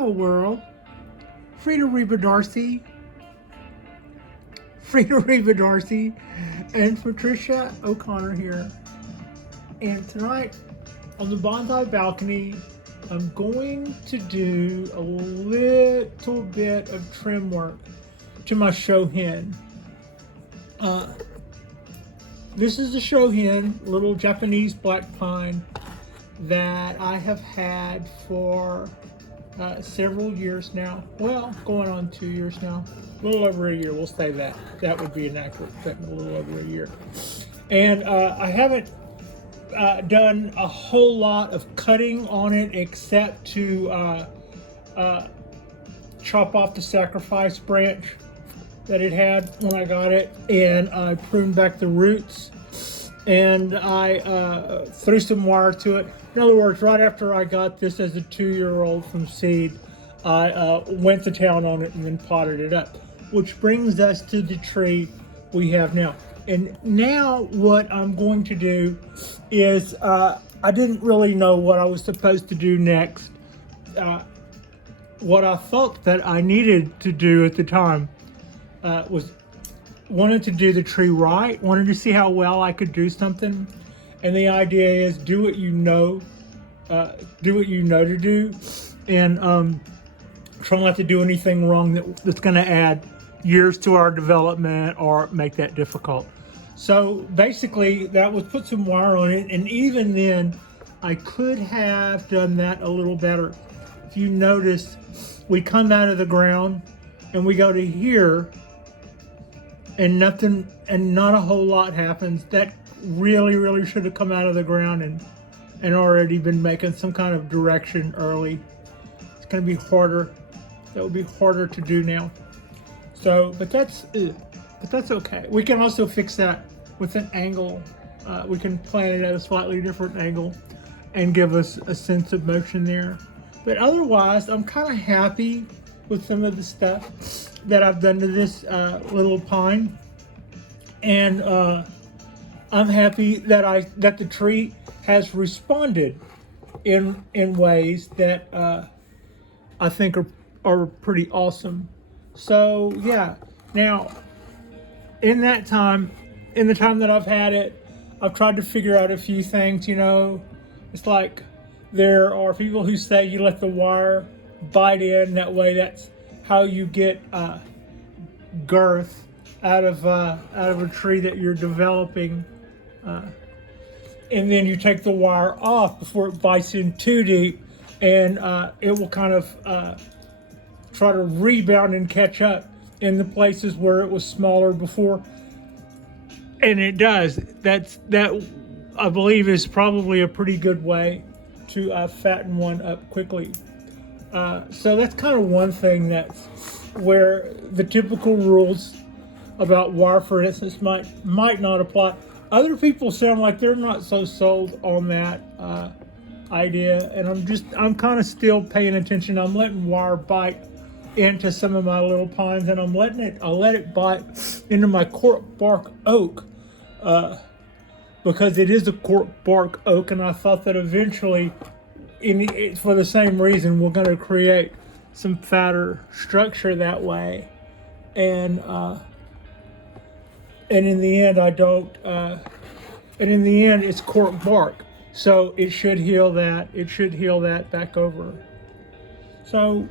Hello world, Frida Reba Darcy, and Patricia O'Connor here. And tonight on the Bonsai balcony, I'm going to do a little bit of trim work to my Shohin. This is the Shohin, little Japanese black pine that I have had for several years now. Well, going on 2 years now. A little over a year, we'll say that. That would be an accurate statement, a little over a year. And I haven't done a whole lot of cutting on it except to chop off the sacrifice branch that it had when I got it, and I pruned back the roots, and I threw some wire to it. In other words, right after I got this as a 2-year-old from seed, I went to town on it and then potted it up, which brings us to the tree we have now. And now what I'm going to do is, I didn't really know what I was supposed to do next. What I thought that I needed to do at the time was wanted to do the tree right, wanted to see how well I could do something. And the idea is do what you know to do, and try not to do anything wrong that's going to add years to our development or make that difficult. So basically that was put some wire on it, and even then I could have done that a little better. If you notice, we come out of the ground and we go to here and nothing, and not a whole lot happens. That really should have come out of the ground and already been making some kind of direction early. It's going to be harder. That would be harder to do now. So, but that's okay. We can also fix that with an angle. We can plant it at a slightly different angle and give us a sense of motion there. But otherwise, I'm kind of happy with some of the stuff that I've done to this little pine, and I'm happy that the tree has responded in ways that I think are pretty awesome. So yeah, now in the time that I've had it, I've tried to figure out a few things. You know, it's like there are people who say you let the wire bite in, that way that's how you get girth out of a tree that you're developing, and then you take the wire off before it bites in too deep, and it will kind of try to rebound and catch up in the places where it was smaller before, and it does. That I believe is probably a pretty good way to fatten one up quickly. So that's kind of one thing that's where the typical rules about wire, for instance, might not apply. Other people sound like they're not so sold on that idea, and I'm kind of still paying attention. I'm letting wire bite into some of my little pines, and I'll let it bite into my cork bark oak, because it is a cork bark oak, and I thought that eventually, for the same reason, we're going to create some fatter structure that way, and in the end I don't, and in the end it's cork bark, so it should heal that back over. So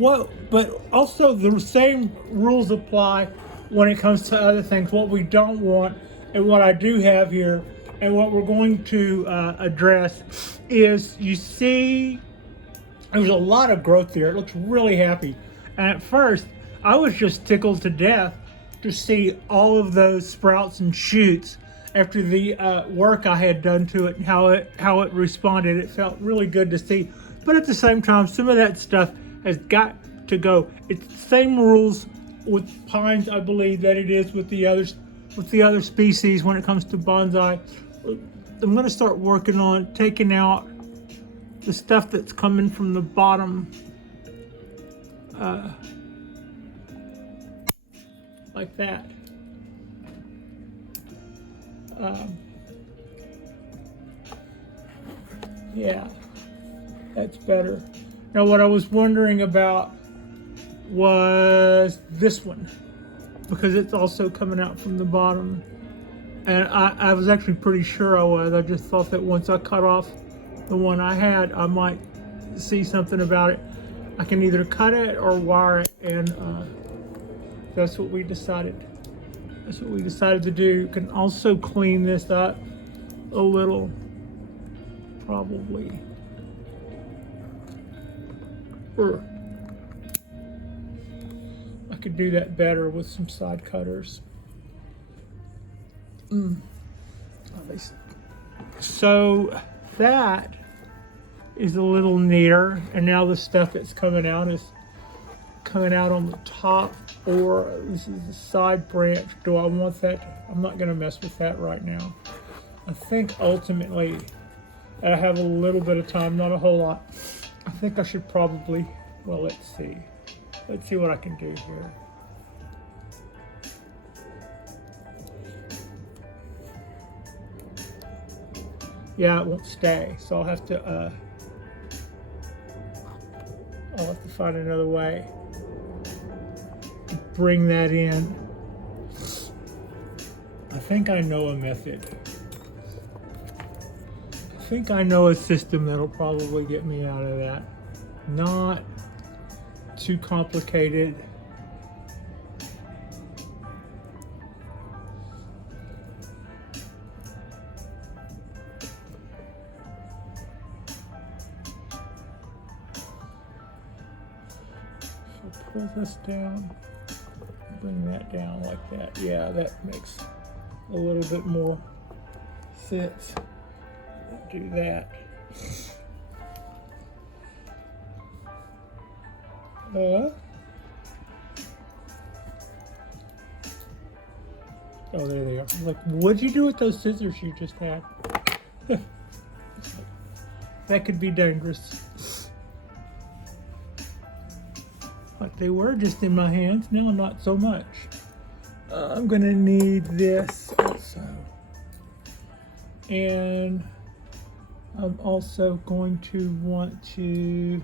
but also the same rules apply when it comes to other things. What we don't want, and what I do have here, and what we're going to address is, you see there's a lot of growth there. It looks really happy, and at first I was just tickled to death to see all of those sprouts and shoots after the work I had done to it, and how it responded. It felt really good to see, but at the same time, some of that stuff has got to go. It's the same rules with pines, I believe, that it is with the other species when it comes to bonsai. I'm going to start working on taking out the stuff that's coming from the bottom, like that. Yeah, that's better. Now what I was wondering about was this one, because it's also coming out from the bottom. And I was actually pretty sure I was. I just thought that once I cut off the one I had, I might see something about it. I can either cut it or wire it, and that's what we decided. That's what we decided to do. You can also clean this up a little, probably. Or I could do that better with some side cutters. So that is a little neater, and now the stuff that's coming out is coming out on the top, or this is the side branch. Do I want that? I'm not going to mess with that right now. I think ultimately I have a little bit of time, not a whole lot. I think I should probably, well, let's see what I can do here. Yeah, it won't stay, so I'll have to find another way to bring that in. I think I know a method. I think I know a system that'll probably get me out of that. Not too complicated. So pull this down, bring that down like that. Yeah, that makes a little bit more sense. Do that. Oh, there they are. I'm like, what'd you do with those scissors you just had? That could be dangerous. Like they were just in my hands, now not so much. I'm gonna need this also. And I'm also going to want to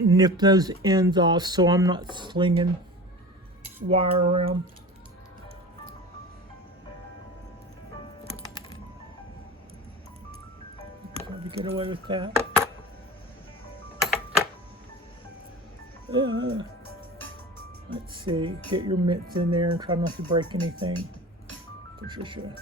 nip those ends off so I'm not slinging wire around. Try to get away with that. Let's see, get your mitts in there and try not to break anything, Patricia.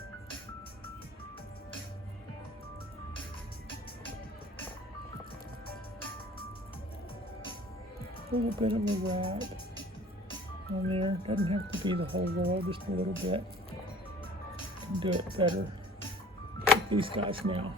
A little bit of a wrap on there. Doesn't have to be the whole wall, just a little bit. Can do it better with these guys now.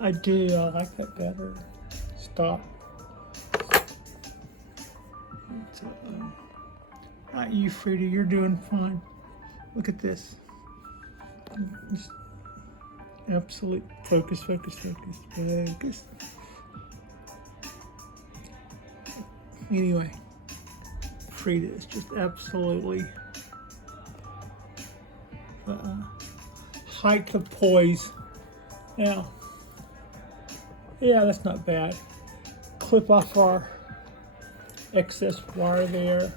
I do. I like that better. Stop. Not you, Frida. You're doing fine. Look at this. Just absolute focus, focus, focus, focus. Anyway, Frida is just absolutely height of poise. Now, yeah, that's not bad. Clip off our excess wire there.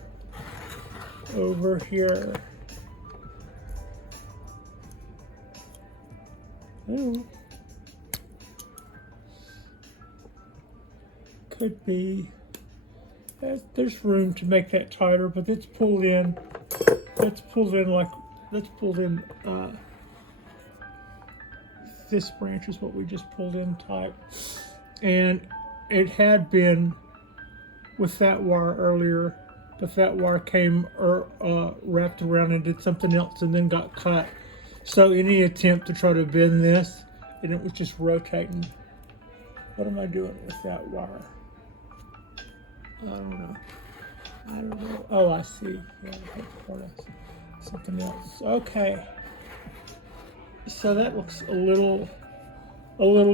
Over here. Ooh. Could be. There's room to make that tighter, but it's pulled in. That's pulled in like. That's pulled in. This branch is what we just pulled in tight, and it had been with that wire earlier. but that wire came wrapped around and did something else and then got cut. So any attempt to try to bend this, and it was just rotating. What am I doing with that wire? I don't know. Oh, I see. Yeah, that's something else. Okay. So that looks a little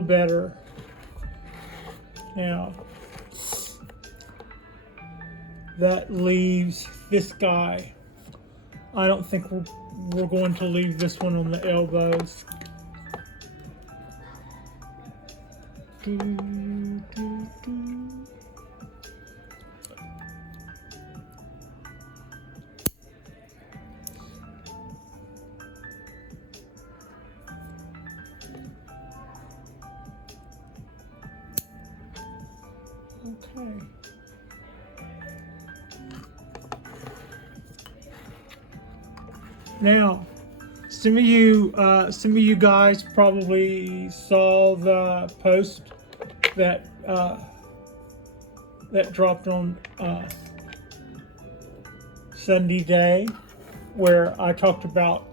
better. Now, that leaves this guy. I don't think we're going to leave this one on the elbows. Okay. Now, some of you guys probably saw the post that dropped on Sunday day, where I talked about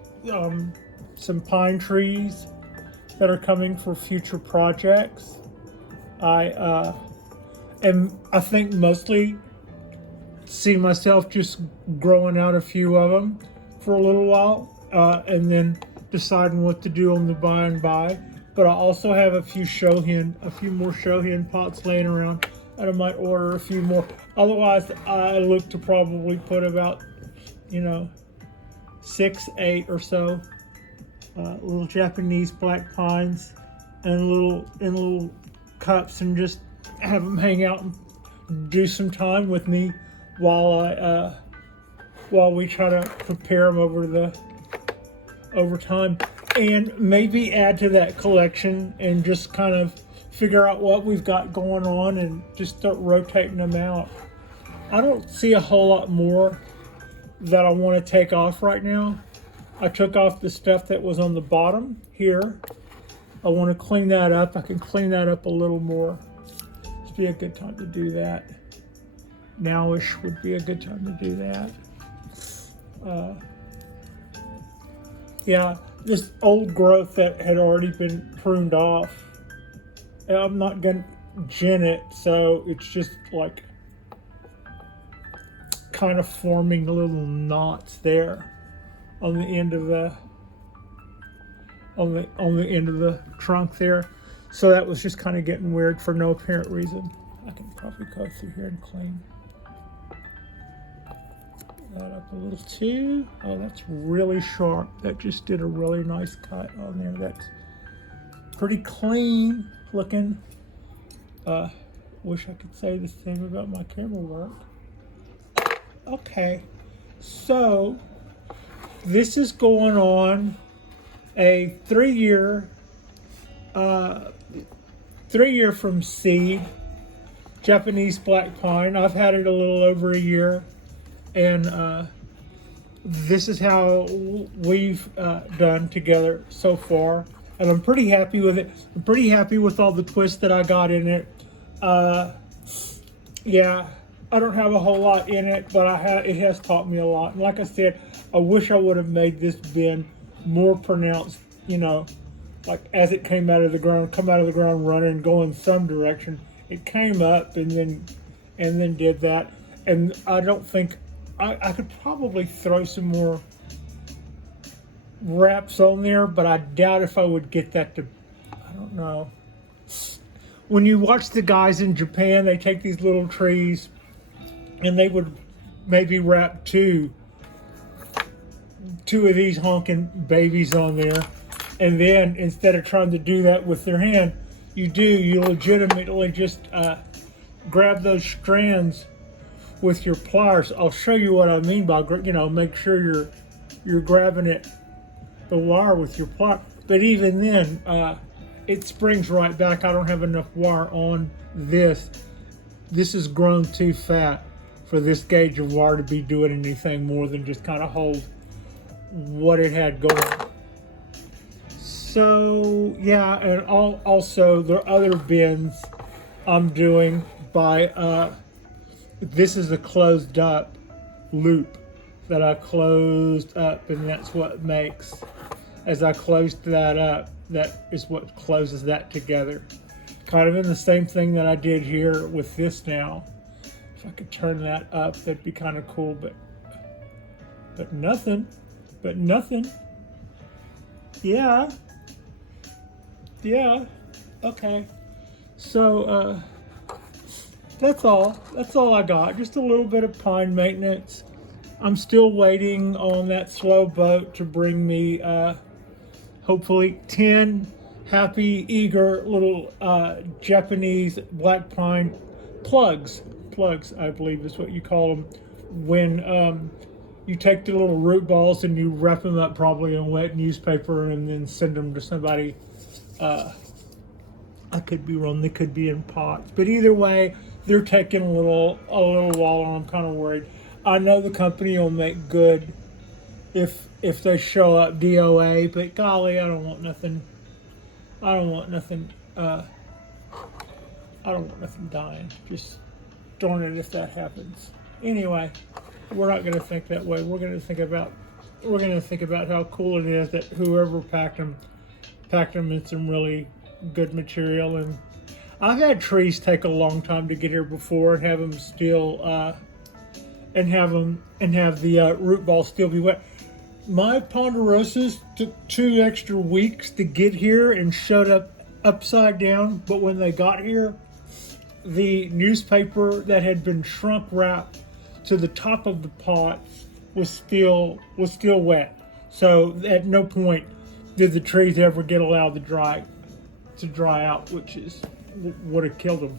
some pine trees that are coming for future projects. I think mostly see myself just growing out a few of them for a little while, and then deciding what to do on the by and by. But I also have a few more Shohin pots laying around, and I might order a few more. Otherwise, I look to probably put about, 6, 8 or so little Japanese black pines in little cups, and just have them hang out and do some time with me while we try to prepare them over time, and maybe add to that collection and just kind of figure out what we've got going on and just start rotating them out. I don't see a whole lot more that I want to take off right now. I took off the stuff that was on the bottom here. I want to clean that up. I can clean that up a little more. This would be a good time to do that. Nowish would be a good time to do that. Yeah, this old growth that had already been pruned off, I'm not gonna gin it, so it's just like kind of forming little knots there on the end of the end of the trunk there. So that was just kind of getting weird for no apparent reason. I can probably go through here and clean that up a little too. Oh, that's really sharp. That just did a really nice cut on there. That's pretty clean looking. Wish I could say the same about my camera work. Okay, so this is going on a 3-year from seed Japanese black pine. I've had it a little over a year, and this is how we've done together so far, and I'm pretty happy with it. I'm pretty happy with all the twists that I got in it. Yeah, I don't have a whole lot in it, but it has taught me a lot. And like I said, I wish I would have made this bend more pronounced, like as it came out of the ground running, going some direction. It came up and then did that. And I don't think I could probably throw some more wraps on there, but I doubt if I would get that to, I don't know. When you watch the guys in Japan, they take these little trees and they would maybe wrap two of these honking babies on there. And then instead of trying to do that with their hand, you legitimately just grab those strands with your pliers. I'll show you what I mean by, make sure you're grabbing the wire with your plier. But even then, it springs right back. I don't have enough wire on this. This has grown too fat for this gauge of wire to be doing anything more than just kind of hold what it had going. So yeah, and also the other bends I'm doing by, this is a closed up loop that I closed up, and that's what makes, as I closed that up, that is what closes that together. Kind of in the same thing that I did here with this now. If I could turn that up, that'd be kind of cool, but nothing. Yeah. Okay. So that's all I got. Just a little bit of pine maintenance. I'm still waiting on that slow boat to bring me hopefully 10 happy, eager little Japanese black pine plugs, I believe is what you call them, when you take the little root balls and you wrap them up probably in wet newspaper and then send them to somebody. I could be wrong, they could be in pots, but either way, they're taking a little while, and I'm kind of worried. I know the company will make good if they show up DOA, but golly, I don't want nothing dying. Just darn it if that happens. Anyway, we're not going to think that way. We're going to think about how cool it is that whoever packed them in some really good material. And I've had trees take a long time to get here before and have them still and have the root ball still be wet. My ponderosas took 2 extra weeks to get here and showed up upside down, but when they got here, the newspaper that had been shrunk wrapped to the top of the pot was still wet. So at no point did the trees ever get allowed to dry out, which would have killed them.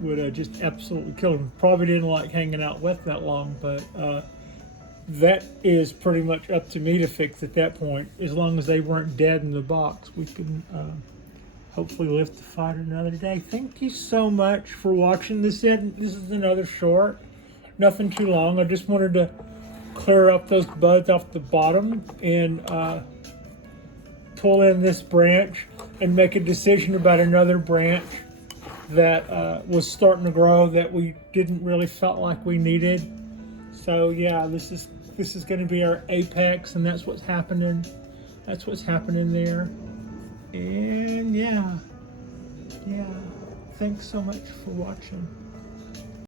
Would have just absolutely killed them. Probably didn't like hanging out wet that long, but that is pretty much up to me to fix at that point. As long as they weren't dead in the box, we can hopefully live to fight another day. Thank you so much for watching this. This is another short, nothing too long. I just wanted to clear up those buds off the bottom and pull in this branch and make a decision about another branch that was starting to grow that we didn't really felt like we needed. So yeah, this is going to be our apex, and that's what's happening. That's what's happening there. And yeah. Thanks so much for watching.